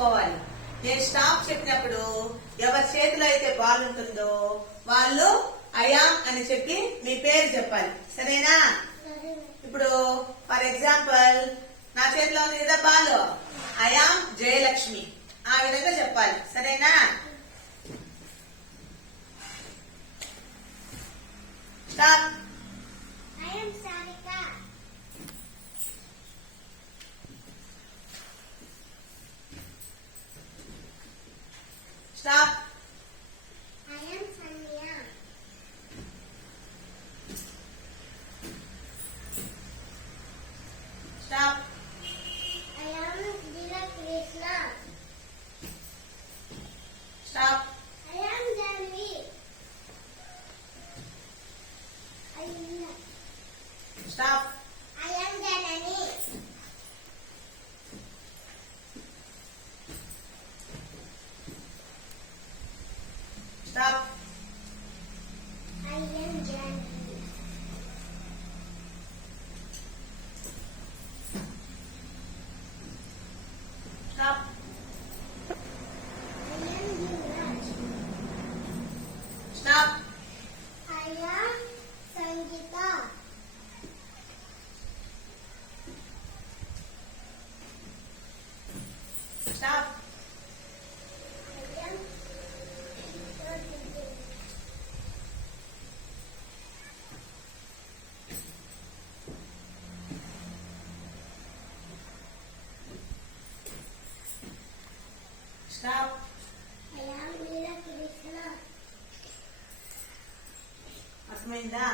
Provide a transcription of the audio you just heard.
పోవాలి. నేను స్టాప్ చెప్పినప్పుడు ఎవరి చేతిలో అయితే బాల్ ఉంటుందో వాళ్ళు ఐయామ్ అని చెప్పి మీ పేరు చెప్పాలి. సరేనా? ఇప్పుడు ఫర్ ఎగ్జాంపుల్ నా చేతిలో ఉంది కదా బాల్, ఐయామ్ జయలక్ష్మి, ఆ విధంగా చెప్పాలి. సరేనా? Stop. Stop. I am Sanya. Stop. I am Dila Krishna. Stop. I am Janvi. Stop. I am Janani. Stop. I am Janvi. Stop. I am Yuvraj. Stop. I am Sangeeta. Stop. I am Stop. I am Dila Krishna. అర్థమైందా?